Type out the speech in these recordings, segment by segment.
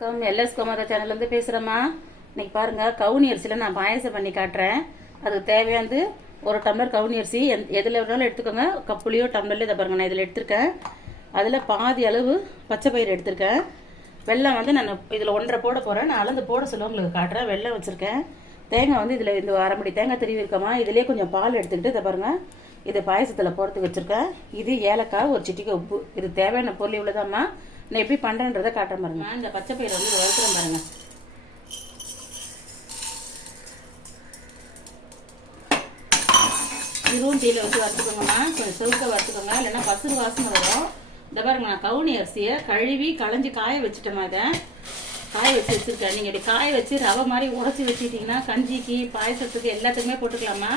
Come LS குமாரா சேனல்லேருந்து பேசுகிறேம்மா இன்றைக்கி பாருங்கள் கவுனி அரிசியில் நான் பாயசம் பண்ணி காட்டுறேன். அதுக்கு தேவையானது ஒரு டம்ளர் கவுனி அரிசி. எந் எதில் வேணாலும் எடுத்துக்கோங்க. கப்புலையோ டம்ளர்லையோ இதை பாருங்க நான் இதில் எடுத்திருக்கேன். அதில் பாதி அளவு பச்சை பயிர் எடுத்திருக்கேன். வெல்லம் வந்து நான் இதில் ஒன்றரை போட போகிறேன் நான் அளந்து போட சொல்ல உங்களுக்கு காட்டுறேன். வெல்லம் வச்சுருக்கேன். தேங்காய் வந்து இதில் இந்த அரை மணி தேங்காய் திருவி இருக்கமா? இதிலே கொஞ்சம் பால் எடுத்துக்கிட்டு இதை பாருங்கள் இது பாயசத்தில் போடுறதுக்கு வச்சுருக்கேன். இது ஏலக்காய் ஒரு சிட்டிக்கு உப்பு. இது தேவையான பொருள் இவ்வளோதாம்மா நான் எப்படி பண்ணுறேன்றதை காட்டுறேன் பாருங்க. இந்த பச்சை பயிரை வந்து இதை வறுக்கிறேன் பாருங்க. இதுவும் தீயில வச்சு வறுத்துக்கோங்கம்மா. கொஞ்சம் செவுக்க வறுத்துக்கோங்க. இல்லைன்னா பசுறு வாசனை வரும். இந்த பாருங்க நான் கவுனி அரிசியை கழுவி களைஞ்சி காய வச்சுட்டேம்மா இதை. காய வச்சு வச்சுருக்கேன். நீங்கள் இப்படி காய வச்சு ரவை மாதிரி உடச்சி வச்சுக்கிட்டிங்கன்னா கஞ்சிக்கு பாயசத்துக்கு எல்லாத்துக்குமே போட்டுக்கலாமா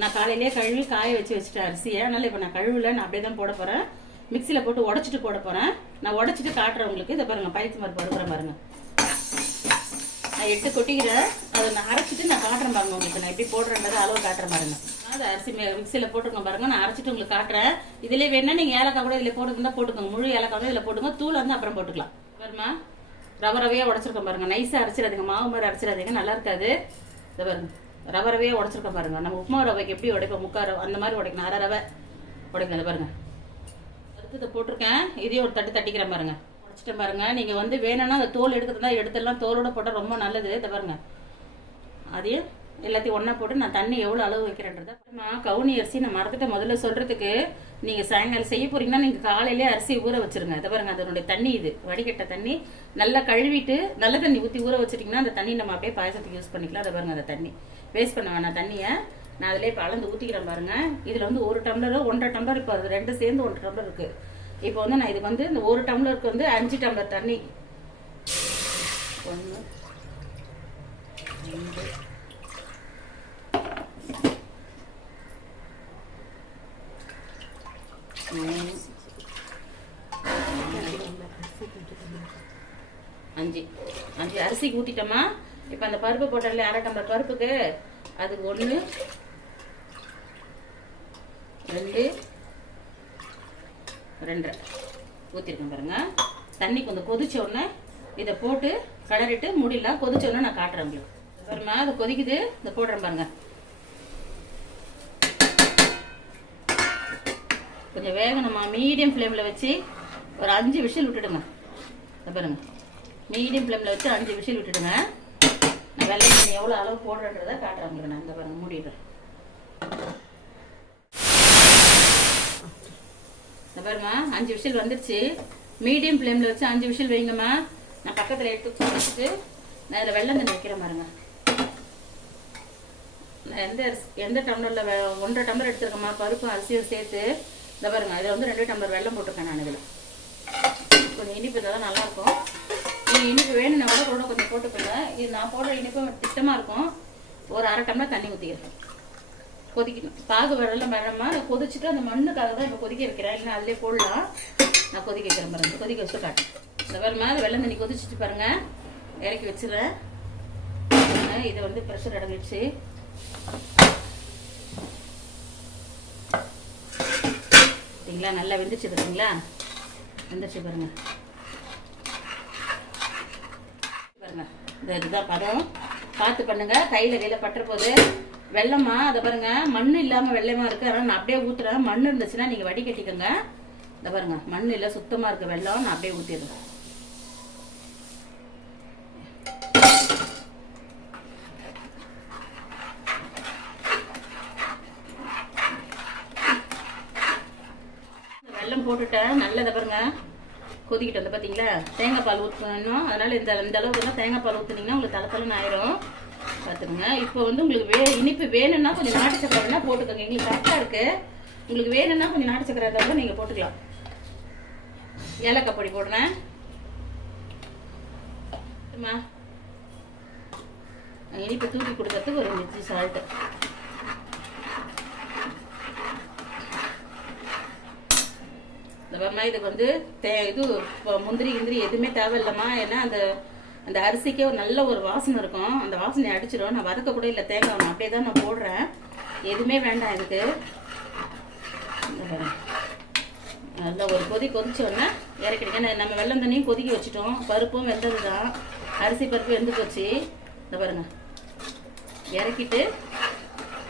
நான் காலையிலேயே கழுவி காய வச்சு வச்சுட்டேன் அரிசியை. அதனால் இப்போ நான் கழுவல நான் அப்படியே தான் போட போகிறேன் மிக்சியில் போட்டு உடச்சிட்டு போட போகிறேன் நான் உடச்சிட்டு காட்டுறேன் உங்களுக்கு. இதை பாருங்கள் பயிற்சி மருப்பு படுக்கிறேன் பாருங்கள் நான் எட்டு கொட்டிக்கிறேன். அதை நான் அரைச்சிட்டு நான் காட்டுறேன் பாருங்க உங்களுக்கு. நான் எப்படி போடுறேன்றதை அளவு காட்டுறேன் பாருங்க. அது அரிசி மிக்சியில் போட்டுருங்க பாருங்க. நான் அரைச்சிட்டு உங்களுக்கு காட்டுறேன். இதில் வேணா நீங்கள் ஏலக்காய் கூட இதில் போட்டுருந்தா போட்டுக்கோங்க. முழு ஏலக்காய் கூட இதில் போட்டுங்க தூள் வந்து அப்புறம் போட்டுக்கலாம். பாருமா ரவ ரவையாக உடச்சிருக்கோம் பாருங்க. நைஸாக அரைச்சிடாதீங்க. மாவு மாதிரி அரைச்சிடாதீங்க. நல்லா இருக்காது. இதை பாருங்க. ரவ ரவையாக உடச்சிருக்கோம் பாருங்க. நம்ம உப்புமா ரவைக்கு எப்படி உடைப்போம்? முக்கா ரவை. அந்த மாதிரி உடைக்கணும். அரை ரவை உடைக்கணும். இதை பாருங்கள் இதை போட்டிருக்கேன். இதையும் ஒரு தட்டு தட்டிக்கிறேன் பாருங்க. உடச்சிட்டேன் பாருங்க. நீங்கள் வந்து வேணும்னா அந்த தோல் எடுக்கிறதா எடுத்துடலாம். தோலோட போட்டால் ரொம்ப நல்லது. இதை பாருங்க. அதையும் எல்லாத்தையும் ஒன்றா போட்டு நான் தண்ணி எவ்வளோ அளவு வைக்கிறேன்றதை நான் கவுனி அரிசி நான் மறந்துட்டு முதல்ல சொல்கிறதுக்கு நீங்கள் சாயங்காலம் செய்ய போறீங்கன்னா நீங்கள் காலையிலே அரிசி ஊற வச்சிருங்க. அதை பாருங்க. அதனுடைய தண்ணி இது. வடிகட்ட தண்ணி. நல்லா கழுவிட்டு நல்ல தண்ணி ஊற்றி ஊற வச்சிட்டிங்கன்னா அந்த தண்ணி நம்ம அப்படியே பாயசத்துக்கு யூஸ் பண்ணிக்கலாம். அதை பாருங்க அந்த தண்ணி. வேஸ்ட் பண்ண வேணாம் தண்ணியை. நான் அதிலே இப்போ அளந்து ஊற்றிக்கிறேன் பாருங்கள் இதில் வந்து ஒரு டம்ளரோ ஒன்றரை டம்ளர் இப்போ அது ரெண்டு சேர்ந்து ஒன்றரை டம்ளர் இருக்குது இப்போ வந்து நான் இதுக்கு வந்து இந்த ஒரு டம்ளருக்கு வந்து அஞ்சு டம்ளர் தண்ணி. ஒன்று ரெண்டு அஞ்சு. அஞ்சு அரிசிக்கு ஊற்றிட்டோமா இப்போ அந்த பருப்பு போட்டல அரை டம்ளர் பருப்புக்கு. அதுக்கு ஒன்று ரெண்டு ரெண்டரை. ஊற்றிருக்கேன் பாருங்கள் தண்ணி கொஞ்சம் கொதிச்ச உடனே இதை போட்டு கிளறிட்டு முடியல கொதிச்ச உடனே நான் காட்டுறேன் உங்களுக்கு. பாருமா அது கொதிக்குது. இதை போடுறேன் பாருங்க. கொஞ்சம் வேகணுமா மீடியம் ஃப்ளேமில் வச்சு ஒரு அஞ்சு விசில் விட்டுடுங்க. பாருங்க. மீடியம் ஃப்ளேமில் வச்சு அஞ்சு விஷல் விட்டுடுங்க. நான் வெள்ளை தண்ணி எவ்வளோ அளவு போடுறன்றதை காட்டுறேன் உங்களுக்கு நான். இந்த பாருங்க மூடிடுறேன். இந்த பாருங்க அஞ்சு விஷயம் வந்துருச்சு. மீடியம் ஃப்ளேமில் வச்சு அஞ்சு விஷயம் வைங்கம்மா. நான் பக்கத்தில் எடுத்து வச்சுட்டு நான் இதில் வெள்ளம் தண்ணி வைக்கிறேன் பாருங்க. நான் எந்த அரிசி எந்த டம்ளரில் ஒன்றரை டம்ளர் எடுத்துருக்கேம்மா பருப்பும் அரிசியும் சேர்த்து. இந்த பாருங்க இதில் வந்து ரெண்டு டம்ளர் வெள்ளம் போட்டிருக்கேன் நான் இதில். கொஞ்சம் இனிப்பு இருந்தால் தான் நல்லாயிருக்கும். நீங்கள் இனிப்பு வேணும்னா கூட கூட கொஞ்சம் போட்டுக்கோங்க. இது நான் போடுற இனிப்பு திட்டமாக இருக்கும். ஒரு அரை டம்ளர் தண்ணி ஊற்றிக்கிறேன் கொதிக்கணும் பாகு வெள்ளம் வேணாமா கொதிச்சுட்டு அந்த மண்ணுக்காக தான் இப்போ கொதிக்க வைக்கிறேன். இல்லைன்னா அதிலே போடலாம். நான் கொதிக்க வைக்கிறேன் பாருங்க. கொதிக்க வச்சு காட்டேன் இந்த பாருமா வெள்ளம் தண்ணி கொதிச்சுட்டு பாருங்க. இறக்கி வச்சிடுறேன் இதை வந்து ப்ரெஷர் அடங்கிடுச்சு சரிங்களா? நல்லா வெந்துச்சு பாருங்களா வெந்துச்சு பாருங்க. பாருங்க. இந்த இதுதான் பதம். பார்த்து பண்ணுங்க. கையில கையில பட்டுற போது வெள்ளமா அதை பாருங்க மண் இல்லாம வெள்ளமா இருக்கு. அதனால நான் அப்படியே ஊத்துறேன். மண் இருந்துச்சுன்னா நீங்க வடிகட்டிக்கோங்க இதை பாருங்க மண் இல்ல சுத்தமா இருக்கு வெள்ளம். நான் அப்படியே ஊத்திடுறேன். வெள்ளம் போட்டுட்டேன். நல்லதை பாருங்க. கொதிக்கிட்டு வந்து பார்த்தீங்களா தேங்காய் பால் ஊற்றணும் அதனால் இந்த இந்த அளவுக்கு தான் தேங்காய் பால் ஊற்றுனீங்கன்னா உங்களுக்கு தலை ஆயிரும். பார்த்துக்கோங்க இப்போ வந்து உங்களுக்கு வே இனிப்பு வேணும்னா கொஞ்சம் நாட்டு சக்கரை வேணால் போட்டுக்கோங்க. எங்களுக்கு கரெக்டாக இருக்குது உங்களுக்கு வேணும்னா கொஞ்சம் நாட்டு சக்கரை இருந்தால் நீங்கள் போட்டுக்கலாம். ஏலக்காய் பொடி போடுறேன். இனிப்பு தூக்கி கொடுக்கறதுக்கு ஒரு மிச்சி சால்ட்டு இந்த இதுக்கு வந்து தே இது முந்திரி கிந்திரி எதுவுமே தேவையில்லம்மா. ஏன்னா அந்த அந்த அரிசிக்கே ஒரு நல்ல ஒரு வாசனை இருக்கும். அந்த வாசனை அடிச்சிடும் நான் வதக்க கூட இல்லை தேங்காய் நான் அப்படியே தான் நான் போடுறேன். எதுவுமே வேண்டாம் இதுக்கு. நல்லா ஒரு கொதி கொதிச்சோடனே இறக்கிடுங்க. ஏன்னா நம்ம வெள்ளம் தண்ணியும் கொதிக்க வச்சுட்டோம். பருப்பும் வெந்தது தான் அரிசி பருப்பு வெந்து போச்சு. இந்த பாருங்க. இறக்கிட்டு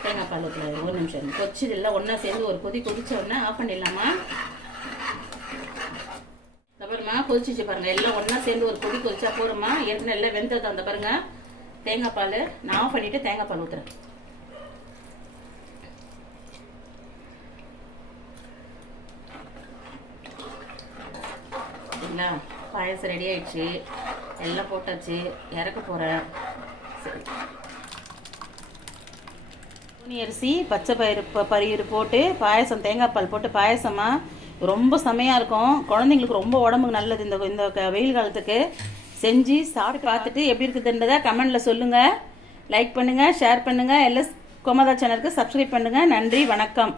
தேங்காய் பால் ஊற்றலாம் ஒரு நிமிஷம். இருங்க. எல்லாம் ஒன்றா சேர்ந்து ஒரு கொதி கொதிச்ச உடனே ஆஃப் பண்ணிடலாமா? இந்த கொதிச்சிச்சு பாருங்க. எல்லாம் ஒன்றா சேர்ந்து ஒரு கொதி கொதிச்சா போறோமா ஏற்கனவே எல்லாம் வெந்தது அந்த பாருங்க. தேங்காய் பால். நான் ஆஃப் பண்ணிட்டு தேங்காய் பால் ஊற்றுறேன் சரிங்களா பாயசம் ரெடி ஆயிடுச்சு. எல்லாம் போட்டாச்சு. இறக்க போகிறேன் அரிசி பச்சை பயிறு ப- பயிறு போட்டு பாயசம் தேங்காய் பால் போட்டு பாயசமா? ரொம்ப செமையாக இருக்கும். குழந்தைங்களுக்கு ரொம்ப உடம்புக்கு நல்லது. இந்த இந்த வெயில் காலத்துக்கு செஞ்சு சாப்பிட்டு பார்த்துட்டு எப்படி இருக்குதுன்றதை கமெண்டில் சொல்லுங்கள் லைக் பண்ணுங்கள் ஷேர் பண்ணுங்கள் எல்எஸ் கோமதா சேனலுக்கு சப்ஸ்கிரைப் பண்ணுங்கள் நன்றி வணக்கம்.